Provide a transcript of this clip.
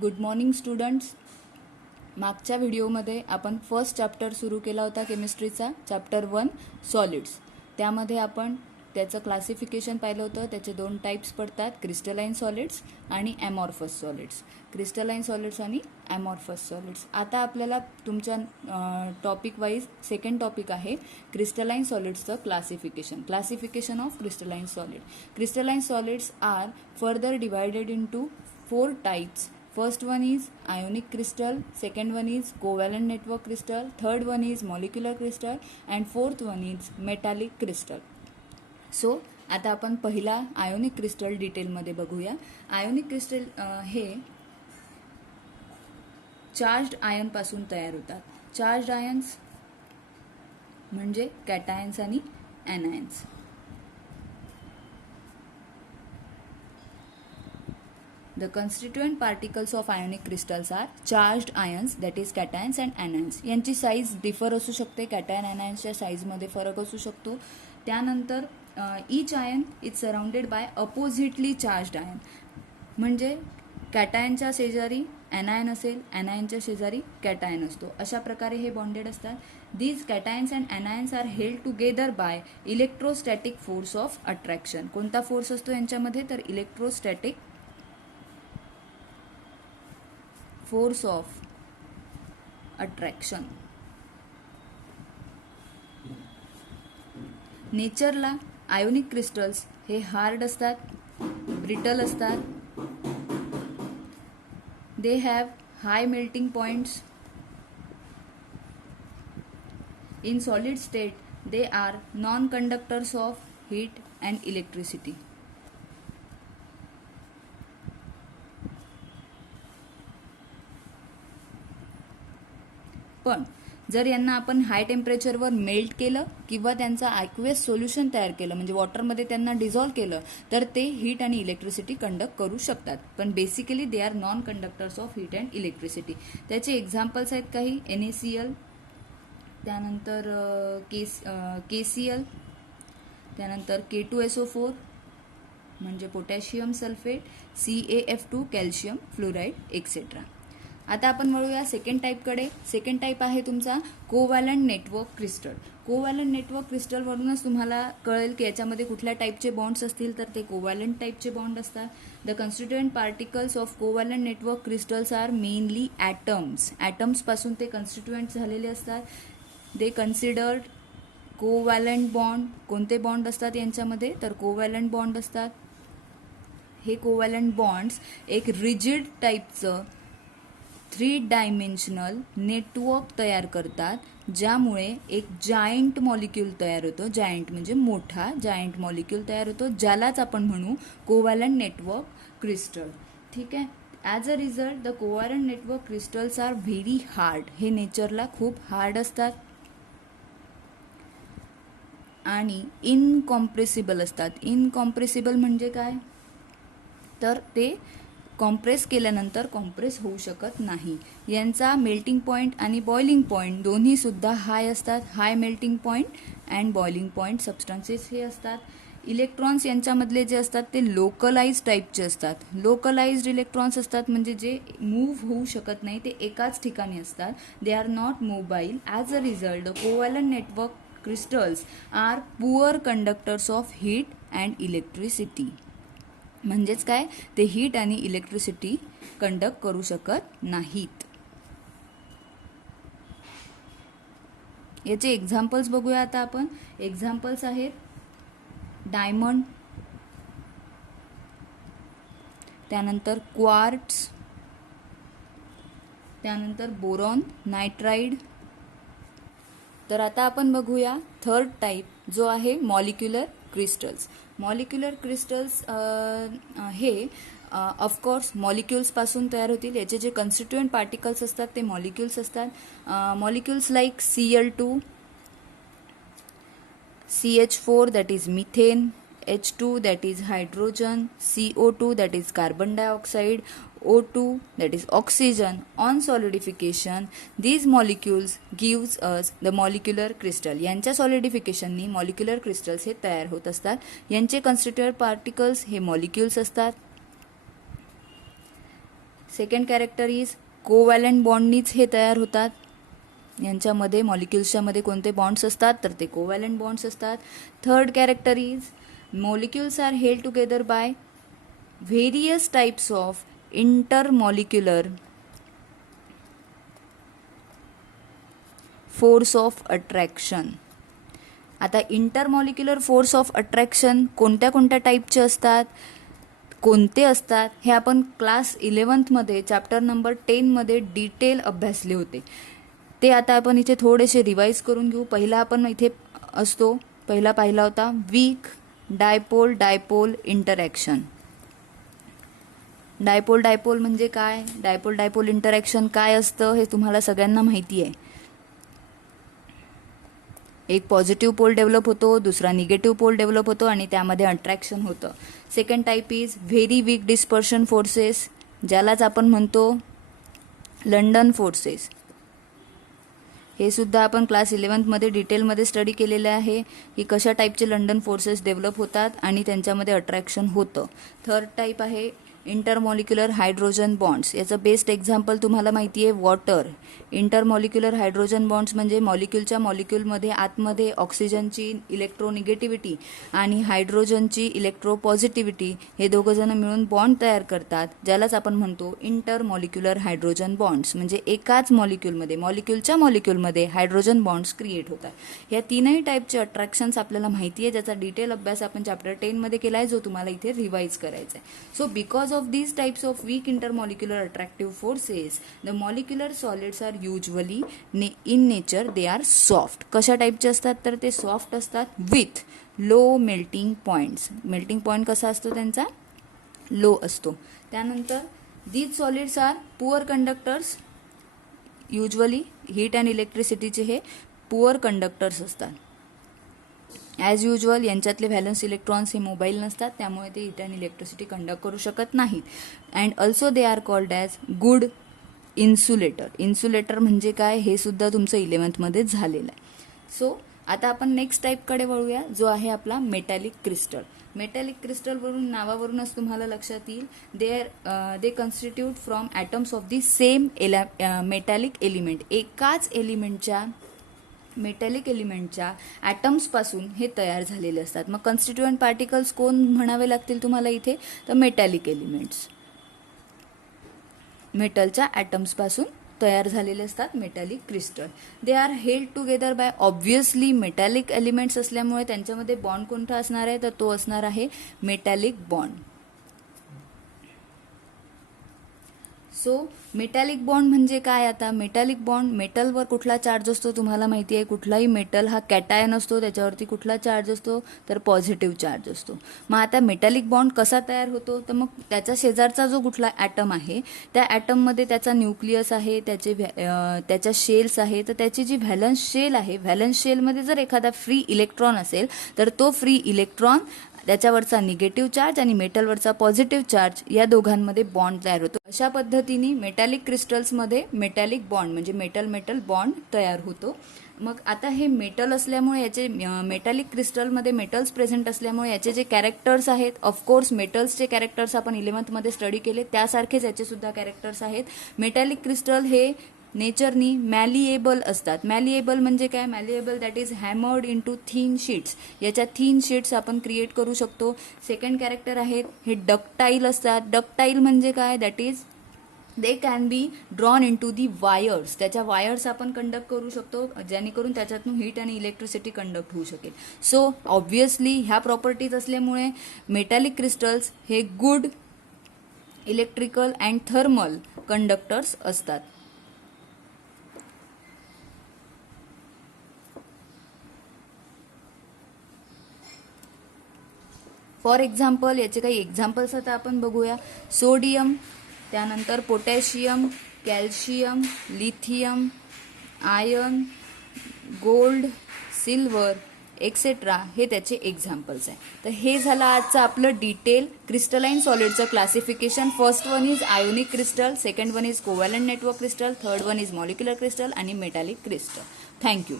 Good morning students. मागच्या व्हिडिओमध्ये आपण फर्स्ट चॅप्टर सुरू केला होता केमिस्ट्रीचा, चॅप्टर 1 सॉलिड्स. त्यामध्ये आपण त्याचं क्लासिफिकेशन पाहिलं होतं. त्याचे 2 टाईप्स पडतात, क्रिस्टलाइन सॉलिड्स आणि ॲमॉर्फस सॉलिड्स. क्रिस्टलाइन सॉलिड्स आणि ॲमॉर्फस सॉलिड्स. आता आपल्याला तुमच्या टॉपिक वाईज सेकंड टॉपिक आहे क्रिस्टलाइन सॉलिड्सचं classification of crystalline solid. Crystalline solids are further divided into 4 types. First one is ionic crystal, second one is covalent network crystal, third one is molecular crystal and fourth one is metallic crystal. So आता आपण पहिला ionic crystal डिटेलमध्ये बघूया. Ionic crystal हे charged ion पासून तयार होतात. Charged ions म्हणजे कॅटायन्स आणि ॲनायन्स. The constituent particles of ionic crystals are charged ions, that is cations and anions. यांची साईज डिफर असू शकते, कॅटायन ॲनायन्सच्या साईजमध्ये फरक असू शकतो. त्यानंतर each ion is surrounded by oppositely charged ion. म्हणजे कॅटायनच्या शेजारी ॲनायन असेल, ॲनायनच्या शेजारी कॅटायन असतो. अशा प्रकारे हे बॉन्डेड असतात. These cations and anions are held together by electrostatic force of attraction. कोणता फोर्स असतो यांच्यामध्ये? तर इलेक्ट्रोस्टॅटिक फोर्स ऑफ अट्रॅक्शन. नेचरला आयोनिक क्रिस्टल्स हे हार्ड असतात, ब्रिटल असतात. They have high melting points. In solid state they are non conductors of heat and electricity. पण जर यांना आपण हाय टेम्परेचरवर मेल्ट केलं किंवा त्यांचा ॲक्वेस सोल्युशन तयार केलं, म्हणजे वॉटरमध्ये त्यांना डिझॉल्व केलं, तर ते हीट आणि इलेक्ट्रिसिटी कंडक्ट करू शकतात. पण basically they are non conductors of heat and electricity. त्याचे एक्झाम्पल्स आहेत काही: NaCl, त्यानंतर KCl, त्यानंतर K2SO4 म्हणजे potassium sulphate, CaF2 calcium fluoride et cetera. आता आपण वळूया सेकंड टाईपकडे. सेकंड टाईप आहे तुमचा covalent network crystal. Covalent network क्रिस्टलवरूनच तुम्हाला कळेल की याच्यामध्ये कुठल्या टाईपचे बॉन्ड्स असतील, तर ते कोव्हॅलंट टाईपचे बॉन्ड असतात. The constituent particles of covalent network crystals are mainly atoms. ॲटम्सपासून ते कन्स्टिट्युएंट झालेले असतात. They considered covalent bond. कोणते बॉन्ड असतात यांच्यामध्ये? तर कोव्हॅलंट बॉन्ड असतात. हे कोव्हॅलंट बॉन्ड्स एक रिजिड टाईपचं 3 डायमेन्शनल नेटवर्क तयार करतात, ज्यामुळे एक जायंट मॉलिक्यूल तयार होतो. जायंट म्हणजे मोठा जायंट मॉलिक्यूल तयार होतो, ज्यालाच आपण म्हणू कोव्हॅलंट नेटवर्क क्रिस्टल. ठीक आहे. As a result the covalent network crystals are very hard. हे नेचरला खूप हार्ड असतात आणि इनकॉम्प्रेसिबल असतात. इनकॉम्प्रेसिबल म्हणजे काय? तर ते कॉम्प्रेस केल्यानंतर कॉम्प्रेस होऊ शकत नाही. यांचा मेल्टिंग पॉईंट आणि बॉइलिंग पॉईंट दोन्ही सुद्धा हाय असतात. High melting point and boiling point substances हे असतात. इलेक्ट्रॉन्स यांच्यामधले जे असतात ते लोकलाइज टाईपचे असतात. लोकलाइज्ड इलेक्ट्रॉन्स असतात म्हणजे जे मूव्ह होऊ शकत नाही, ते एकाच ठिकाणी असतात. They are not mobile. As a result the covalent network crystals are poor conductors of heat and electricity. म्हणजेच काय? ते हीट आणि इलेक्ट्रिसिटी कंडक्ट करू शकत नाहीत. याचे एक्झाम्पल्स बघूया आता आपण. एक्झाम्पल्स आहेत डायमंड, त्यानंतर क्वार्ट्स, त्यानंतर बोरॉन, नायट्राइड. तर आता आपण बघूया थर्ड टाईप, जो आहे मॉलिक्युलर क्रिस्टल्स. मॉलिक्युलर क्रिस्टल्स हे ऑफकोर्स मॉलिक्युल्सपासून तयार होतील. याचे जे कन्स्टिट्युएंट पार्टिकल्स असतात ते मॉलिक्युल्स असतात. Molecules like Cl2, CH4 that is methane, H2 that is hydrogen, CO2 that is carbon dioxide, O2 that is oxygen. On solidification, these molecules gives us the molecular crystal. यांच्या सॉलिडिफिकेशननी molecular crystals हे तयार होत असतात. यांचे कन्स्टिट्युएंट particles हे molecules असतात. Second character is कोवॅलंट बॉन्डनीच हे तयार होतात. यांच्यामध्ये मॉलिक्युल्सच्या मध्ये कोणते बॉन्ड्स असतात तर ते कोवॅलंट बॉन्ड्स असतात. Third character is molecules are held together by various types of intermolecular force of attraction. आता इंटरमॉलिक्युलर फोर्स ऑफ अट्रॅक्शन कोणत्या कोणत्या टाईपचे असतात, कोणते असतात हे आपण क्लास 11मध्ये चॅप्टर नंबर 10मध्ये डिटेल अभ्यासले होते. ते आता आपण इथे थोडेसे रिवाईज करून घेऊ. पहिला आपण इथे पहिला पाहिला होता weak dipole dipole interaction. Dipole dipole म्हणजे काय, डायपोल डायपोल इंटरॅक्शन काय असतं हे तुम्हाला सगळ्यांना माहिती आहे. एक पॉझिटिव्ह पोल डेव्हलप होतो, दुसरा निगेटिव्ह पोल डेव्हलप होतो आणि त्यामध्ये अट्रॅक्शन होतं. Second type is very weak dispersion forces, ज्यालाच आपण म्हणतो लंडन फोर्सेस. हे सुद्धा आपण क्लास 11मध्ये डिटेलमध्ये स्टडी केलेले आहे की कशा टाईपचे लंडन फोर्सेस डेव्हलप होतात आणि त्यांच्यामध्ये अट्रॅक्शन होतं. थर्ड टाईप आहे इंटरमॉलिक्युलर हायड्रोजन बॉन्ड्स. याचं बेस्ट एक्झाम्पल तुम्हाला माहिती आहे वॉटर. इंटरमॉलिक्युलर हायड्रोजन बॉन्ड्स म्हणजे मॉलिक्युलच्या मॉलिक्युलमध्ये आतमध्ये ऑक्सिजनची इलेक्ट्रोनिगेटिव्हिटी आणि हायड्रोजनची इलेक्ट्रोपॉझिटिव्हिटी हे दोघंजण मिळून बॉन्ड तयार करतात, ज्यालाच आपण म्हणतो इंटरमॉलिक्युलर हायड्रोजन बॉन्ड्स. म्हणजे एकाच मॉलिक्युलच्या मॉलिक्युलमध्ये हायड्रोजन बॉन्ड्स क्रिएट होतात. या तीनही टाईपचे अट्रॅक्शन्स आपल्याला माहिती आहे, ज्याचा डिटेल अभ्यास आपण चॅप्टर 10मध्ये केला आहे, जो तुम्हाला इथे रिवाईज करायचा आहे. So because of these types of weak intermolecular attractive forces, the molecular solids are usually in nature they are soft. कशा टाईपचे असतात तर ते सॉफ्ट असतात with low melting points. Melting point कसा असतो त्यांचा, लो असतो. त्यानंतर these solids are poor conductors. Usually heat and इलेक्ट्रिसिटीचे हे पुअर कंडक्टर्स असतात. ॲज युजल यांच्यातले व्हॅलन्स इलेक्ट्रॉन्स हे मोबाईल नसतात, त्यामुळे ते हीट अँड इलेक्ट्रिसिटी कंडक्ट करू शकत नाहीत. And also they are called as good insulator. Insulator म्हणजे काय हे सुद्धा तुमचं 11मध्ये झालेलं आहे. सो आता आपण नेक्स्ट टाईपकडे वळूया, जो आहे आपला मेटॅलिक क्रिस्टल. मेटॅलिक क्रिस्टलवरून नावावरूनच तुम्हाला लक्षात येईल they constitute from atoms of the same metallic element. एकाच मेटॅलिक एलिमेंटच्या ॲटम्सपासून हे तयार झालेले असतात. मग कन्स्टिट्युएंट पार्टिकल्स कोण म्हणावे लागतील तुम्हाला इथे, तर मेटॅलिक एलिमेंट्स. मेटलच्या ॲटम्सपासून तयार झालेले असतात metallic crystal. They are held together bye obviously metallic elements असल्यामुळे त्यांच्यामध्ये बॉन्ड कोणता असणार आहे तर तो असणार आहे metallic bond. So metallic bond म्हणजे काय, आता मेटॅलिक बॉन्ड, मेटलवर कुठला चार्ज असतो तुम्हाला माहिती आहे. कुठलाही मेटल हा कॅटायन असतो, त्याच्यावरती कुठला चार्ज असतो तर पॉझिटिव्ह चार्ज असतो. मग आता मेटॅलिक बॉन्ड कसा तयार होतो तर मग त्याच्या शेजारचा जो कुठला ॲटम आहे त्या ॲटममध्ये त्याचा न्यूक्लियस आहे, त्याच्या शेल्स आहे, तर त्याची जी व्हॅलन्स शेल आहे, व्हॅलन्स शेलमध्ये जर एखादा फ्री इलेक्ट्रॉन असेल तर तो फ्री इलेक्ट्रॉन, त्याच्यावरचा निगेटिव्ह चार्ज आणि मेटलवरचा पॉझिटिव्ह चार्ज या दोघांमध्ये बॉन्ड तयार होतो. अशा पद्धतीने मेटॅलिक क्रिस्टल्समध्ये मेटॅलिक बॉन्ड म्हणजे मेटल मेटल बॉन्ड तयार होतो. मग आता हे मेटल असल्यामुळे याचे मेटॅलिक क्रिस्टलमध्ये मेटल्स प्रेझेंट असल्यामुळे याचे जे कॅरेक्टर्स आहेत, ऑफकोर्स मेटल्सचे कॅरेक्टर्स आपण 11मध्ये स्टडी केले, त्यासारखेच याचे सुद्धा कॅरेक्टर्स आहेत. मेटॅलिक क्रिस्टल हे नेचरनी मॅलिएबल असतात. मॅलिएबल म्हणजे काय, malleable that is hammered into thin sheets. याच्या थिन शीट्स आपण क्रिएट करू शकतो. सेकंड कॅरेक्टर आहेत हे डक्टाईल असतात. डक्टाईल म्हणजे काय, that is they can be drawn into the wires. त्याच्या वायर्स आपण कंडक्ट करू शकतो, जेणेकरून त्याच्यातून हीट आणि इलेक्ट्रिसिटी कंडक्ट होऊ शकेल. सो ऑब्व्हियसली ह्या प्रॉपर्टीज असल्यामुळे मेटॅलिक क्रिस्टल्स हे good electrical and thermal conductors असतात. फॉर एक्झाम्पल याचे काही एक्झाम्पल्स आता आपण बघूया. सोडियम, त्यानंतर potassium, calcium, lithium, iron, gold, silver et cetera हे त्याचे एक्झाम्पल्स आहे. तर हे झालं आजचं आपलं डिटेल क्रिस्टलाइन सॉलिडचं classification. First one is ionic crystal, second one is covalent network crystal, third one is molecular crystal आणि मेटॅलिक क्रिस्टल. थँक्यू.